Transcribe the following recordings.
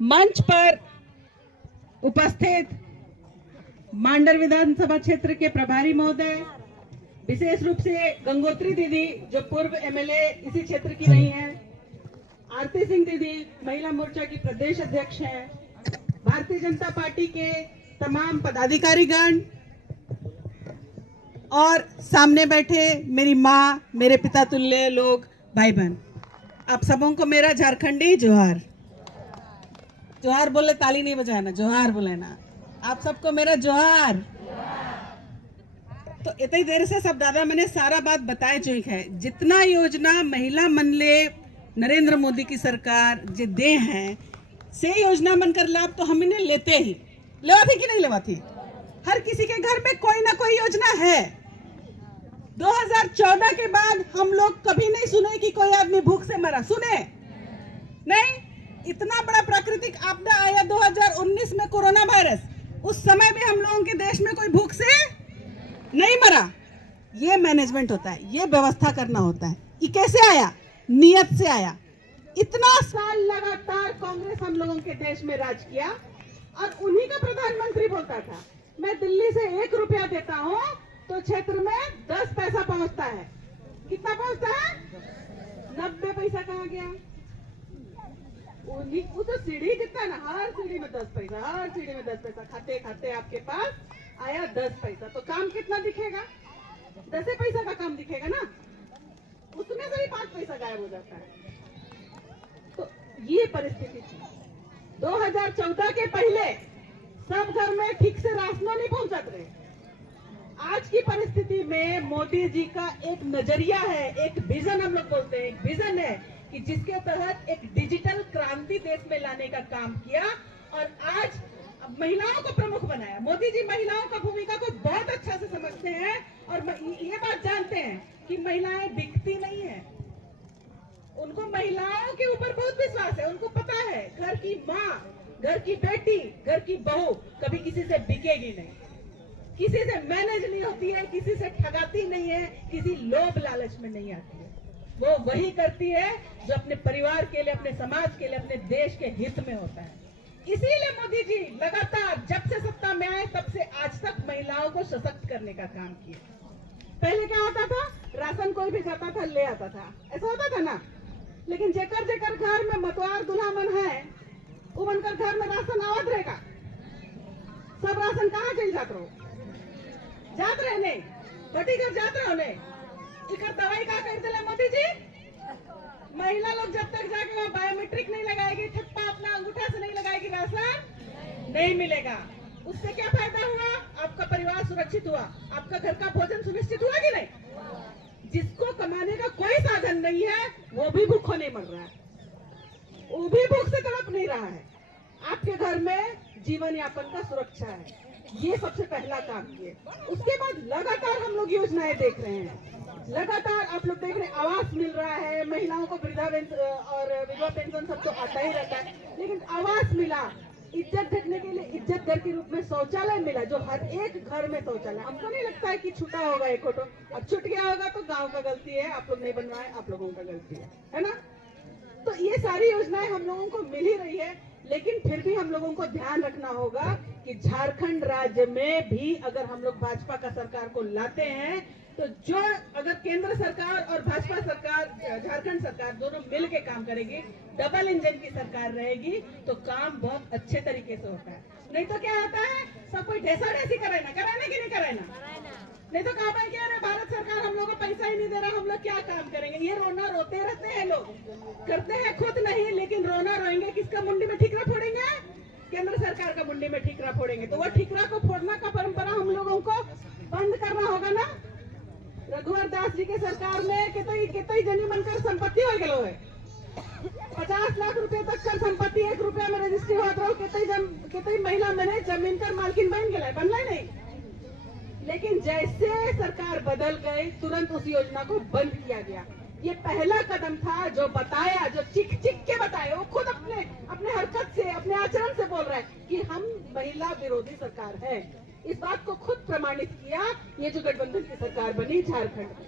मंच पर उपस्थित मांडर विधानसभा क्षेत्र के प्रभारी महोदय, विशेष रूप से गंगोत्री दीदी जो पूर्व एमएलए इसी क्षेत्र की रही हैं, आरती सिंह दीदी महिला मोर्चा की प्रदेश अध्यक्ष हैं, भारतीय जनता पार्टी के तमाम पदाधिकारीगण और सामने बैठे मेरी माँ, मेरे पिता तुल्य लोग, भाई बहन, आप सबों को मेरा झारखंडी जोहार। जोहार बोले ताली नहीं बजाना, जोहार बोले ना। आप सबको मेरा जोहार। तो इतनी देर से सब दादा मैंने सारा बात बताए जो है, जितना योजना महिला मन ले नरेंद्र मोदी की सरकार जो दे हैं से योजना बनकर लाभ तो हम इन्हें लेते ही लेवाती कि नहीं लेवाती। हर किसी के घर में कोई ना कोई योजना है। 2014 के बाद हम लोग कभी नहीं सुने कि कोई आदमी भूख से मरा, सुने नहीं। इतना बड़ा प्राकृतिक आपदा आया 2019 में, कोरोना वायरस, उस समय भी हम लोगों के देश में कोई भूख से नहीं मरा। ये मैनेजमेंट होता है, ये व्यवस्था करना होता है। ये कैसे आया? नियत से आया। इतना साल लगातार कांग्रेस हम लोगों के देश में राज किया और उन्हीं का प्रधानमंत्री बोलता था मैं दिल्ली से 1 रुपया देता हूँ तो क्षेत्र में 10 पैसा पहुंचता है। कितना पहुंचता है? 90 पैसा कहाँ गया? वो तो सीढ़ी कितना ना, हर सीढ़ी में 10 पैसा, हर सीढ़ी में 10 पैसा, खाते खाते आपके पास आया 10 पैसा। तो काम कितना दिखेगा? 10 पैसा का काम दिखेगा ना, उसमें से भी 5 पैसा गायब हो जाता है। तो ये परिस्थिति थी 2014 के पहले। सब घर में ठीक से राशन नहीं पहुंचत रहे। आज की परिस्थिति में मोदी जी का एक नजरिया है, एक विजन हम लोग बोलते हैं, एक विजन है कि जिसके तहत एक डिजिटल क्रांति देश में लाने का काम किया और आज महिलाओं को प्रमुख बनाया। मोदी जी महिलाओं का भूमिका को बहुत अच्छा से समझते हैं और ये बात जानते हैं कि महिलाएं बिकती नहीं है। उनको महिलाओं के ऊपर बहुत विश्वास है। उनको पता है घर की माँ, घर की बेटी, घर की बहू कभी किसी से बिकेगी नहीं, किसी से मैनेज नहीं होती है, किसी से ठगाती नहीं है, किसी लोभ लालच में नहीं आती है। वो वही करती है जो अपने परिवार के लिए, अपने समाज के लिए, अपने देश के हित में होता है। इसीलिए मोदी जी लगातार जब से सत्ता में आए तब से आज तक महिलाओं को सशक्त करने का काम किया। पहले क्या होता था? राशन कोई भी जाता था ले आता था, ऐसा होता था ना। लेकिन जेकर जेकर घर में मतवार दूल्हा मन है, वो बनकर घर में राशन आवत रहेगा। सब राशन कहाँ चल जात रहो? जात रहे नहीं, बटी घर जात रहो नहीं। इकर दवाई का कर दिले मोदी जी? महिला लोग जब तक जाके वहाँ बायोमेट्रिक नहीं लगाएगी, ठप्पा अपना अंगूठा से नहीं लगाएगी, राशन नहीं मिलेगा। उससे क्या फायदा हुआ? आपका परिवार सुरक्षित हुआ, आपका घर का भोजन सुनिश्चित हुआ कि नहीं? जिसको कमाने का कोई साधन नहीं है वो भी भूखों नहीं मर रहा है, वो भी भूख से तड़प नहीं रहा है। आपके घर में जीवन यापन का सुरक्षा है, ये सबसे पहला काम किए। उसके बाद लगातार हम लोग योजनाएं देख रहे हैं, लगातार आप लोग देख रहे हैं, आवास मिल रहा है महिलाओं को, वृद्धा और विधवा पेंशन सब तो आता ही रहता है, लेकिन आवास मिला, इज्जत ढकने के लिए इज्जत घर के रूप में शौचालय मिला, जो हर एक घर में शौचालय। हमको नहीं लगता है कि छूटा होगा एक फोटो, अब छूट गया होगा तो गांव का गलती है, आप लोग नहीं बनवाए, आप लोगों का गलती है ना। तो ये सारी योजनाएं हम लोगों को मिल ही रही है, लेकिन फिर भी हम लोगों को ध्यान रखना होगा कि झारखंड राज्य में भी अगर हम लोग भाजपा का सरकार को लाते हैं तो जो अगर केंद्र सरकार और भाजपा सरकार, झारखंड सरकार दोनों मिल के काम करेगी, डबल इंजन की सरकार रहेगी तो काम बहुत अच्छे तरीके से होता है। नहीं तो क्या होता है, सब कोई ढेसा ढेसी कराना की नहीं कराना, नहीं तो कहा क्या है, भारत सरकार हम लोग को पैसा ही नहीं दे रहा, हम लोग क्या काम करेंगे। ये रोना रोते रहते हैं लोग, करते हैं खुद नहीं, लेकिन रोना रोएंगे किसका? मुंडी में ठीकरा फोड़ेंगे, केंद्र सरकार का मुंडी में ठीकरा फोड़ेंगे। तो वो ठीकरा को फोड़ना का परंपरा हम लोगों को बंद करना होगा ना। रघुवर दास जी के सरकार में कितनी जनी बनकर संपत्ति हो गए है, 50 लाख रुपए तक कर संपत्ति 1 रुपया में रजिस्ट्री होत रहो, कितनी महिला मैंने जमीन कर मालकिन बन गए, बनला नहीं। लेकिन जैसे सरकार बदल गई तुरंत उस योजना को बंद किया गया। ये पहला कदम था जो बताया, जो चिक चिक के बताए, वो खुद अपने हरकत से, अपने आचरण से बोल रहा है कि हम महिला विरोधी सरकार है। इस बात को खुद प्रमाणित किया ये जो गठबंधन की सरकार बनी झारखंड में।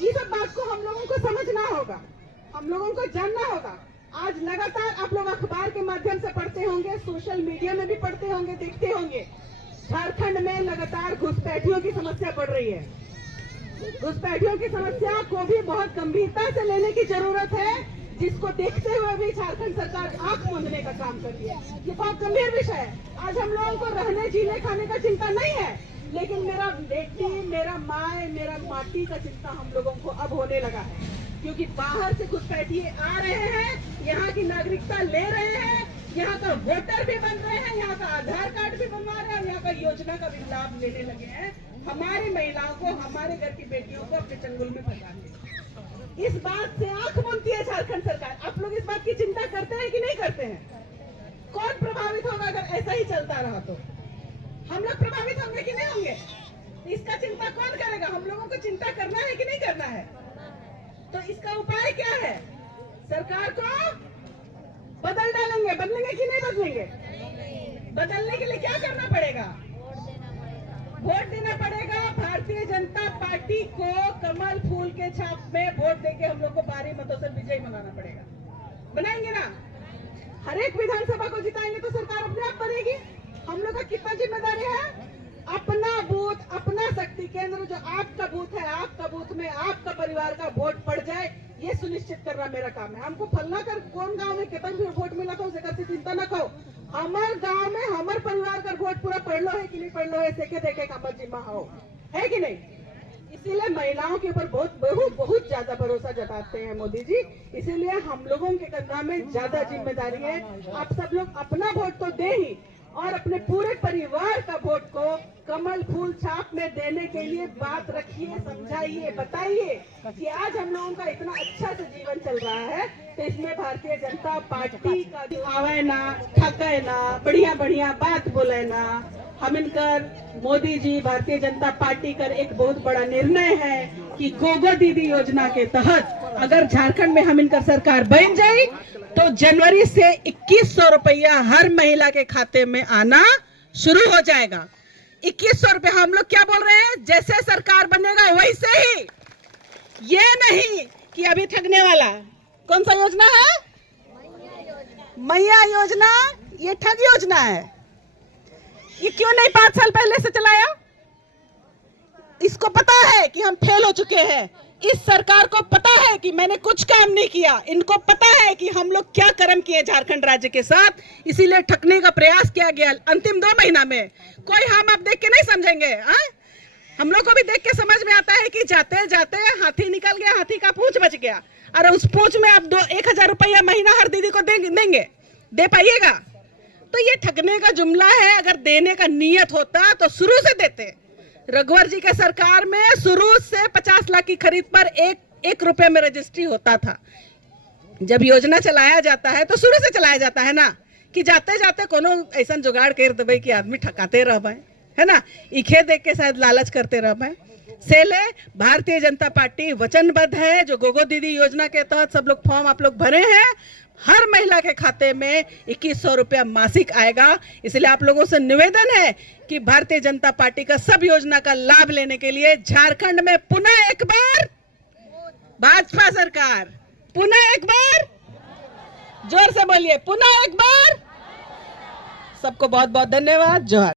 ये सब बात को हम लोगों को समझना होगा, हम लोगों को जानना होगा आज लगातार आप लोग अखबार के माध्यम से पढ़ते होंगे, सोशल मीडिया में भी पढ़ते होंगे, देखते होंगे, झारखंड में लगातार घुसपैठियों की समस्या बढ़ रही है। घुसपैठियों की समस्या को भी बहुत गंभीरता से लेने की जरूरत है, जिसको देखते हुए भी झारखंड सरकार आंख मूंदने का काम कर रही है। ये बहुत गंभीर विषय है। आज हम लोगों को रहने, जीने, खाने का चिंता नहीं है, लेकिन मेरा बेटी, मेरा माँ, मेरा माटी का चिंता हम लोगों को अब होने लगा है, क्योंकि बाहर से घुसपैठिए आ रहे हैं, यहाँ की नागरिकता ले रहे हैं, यहाँ का वोटर भी बन रहे हैं, यहाँ का आधार कार्ड भी बनवा रहे हैं, यहाँ का योजना का भी लाभ लेने लगे हैं। हमारी महिलाओं को, हमारे घर की बेटियों को अपने चंगुल में फंसाने, इस बात से आंख मूंदती है झारखंड सरकार। आप लोग इस बात की चिंता करते हैं कि नहीं करते हैं? कौन प्रभावित होगा अगर ऐसा ही चलता रहा तो? हम लोग प्रभावित होंगे कि नहीं होंगे? इसका चिंता कौन करेगा? हम लोगों को चिंता करना है कि नहीं करना है? तो इसका उपाय क्या है? सरकार को बदल डालेंगे, बदलेंगे कि नहीं बदलेंगे? बदलने के लिए क्या करना पड़ेगा? वोट देना पड़ेगा। भारतीय जनता पार्टी को कमल फूल के छाप में वोट देके हम लोग को भारी मतों से विजयी बनाना पड़ेगा। बनाएंगे ना? हर एक विधानसभा को जिताएंगे तो सरकार अपने आप बनेगी। हम लोग का कितना जिम्मेदारी है? अपना बूथ, अपना शक्ति केंद्र, जो आपका बूथ है, आपका बूथ में आपका परिवार का वोट पड़ जाए, ये सुनिश्चित करना मेरा काम है। हमको फलना कर कौन गांव में कितना भी वोट मिला था उसे करती चिंता न करो। हमारे गांव में हमारे परिवार का वोट पूरा पढ़ लो है कि नहीं पढ़ लो है, देखे देखे का जिम्मा हो, है कि नहीं? इसीलिए महिलाओं के ऊपर बहुत ज्यादा भरोसा जताते हैं मोदी जी। इसीलिए हम लोगों के कंधा में ज्यादा जिम्मेदारी है। आप सब लोग अपना वोट तो दे ही, और अपने पूरे परिवार का वोट को कमल फूल छाप में देने के लिए बात रखिए, समझाइए, बताइए कि आज हम लोगों का इतना अच्छा से जीवन चल रहा है, तो इसमें भारतीय जनता पार्टी का आवे ना, ठके ना, बढ़िया बढ़िया बात बोले ना। हम इनकर मोदी जी, भारतीय जनता पार्टी कर एक बहुत बड़ा निर्णय है कि गोगो दीदी योजना के तहत अगर झारखंड में हम इनकर सरकार बन जाए तो जनवरी से 2100 रुपया हर महिला के खाते में आना शुरू हो जाएगा। 2100 रुपया। हम लोग क्या बोल रहे हैं? जैसे सरकार बनेगा वैसे ही, ये नहीं कि अभी ठगने वाला। कौन सा योजना है? मैया योजना। ये ठग योजना है। ये क्यों नहीं 5 साल पहले से चलाया? इसको पता है कि हम फेल हो चुके हैं। इस सरकार को पता है कि मैंने कुछ काम नहीं किया। इनको पता है कि हम लोग क्या कर्म किए झारखंड राज्य के साथ, इसीलिए ठगने का प्रयास किया गया अंतिम 2 महीना में। कोई हम अब देख के नहीं समझेंगे। हम लोग को भी देख के समझ में आता है कि जाते जाते हाथी निकल गया, हाथी का पूंछ बच गया। और उस पूंछ में आप 1000 रुपया महीना हर दीदी को देंगे, दे पाइएगा? तो ये ठगने का जुमला है। अगर देने का नियत होता तो शुरू से देते। रघुवर जी के सरकार में शुरू से 50 लाख की खरीद पर 1 रुपए में रजिस्ट्री होता था। जब योजना चलाया जाता है तो शुरू से चलाया जाता है ना, कि जाते जाते कोनो ऐसा जुगाड़ कर देवे कि आदमी ठकाते रह पाए, है ना? इखे देख के शायद लालच करते रह पाए। सेले भारतीय जनता पार्टी वचनबद्ध है। जो गोगो दीदी योजना के तहत सब लोग फॉर्म आप लोग भरे हैं, हर महिला के खाते में 2100 रुपया मासिक आएगा। इसलिए आप लोगों से निवेदन है कि भारतीय जनता पार्टी का सब योजना का लाभ लेने के लिए झारखंड में पुनः एक बार भाजपा सरकार, पुनः एक बार, जोर से बोलिए, पुनः एक बार। सबको बहुत बहुत धन्यवाद। जोहार।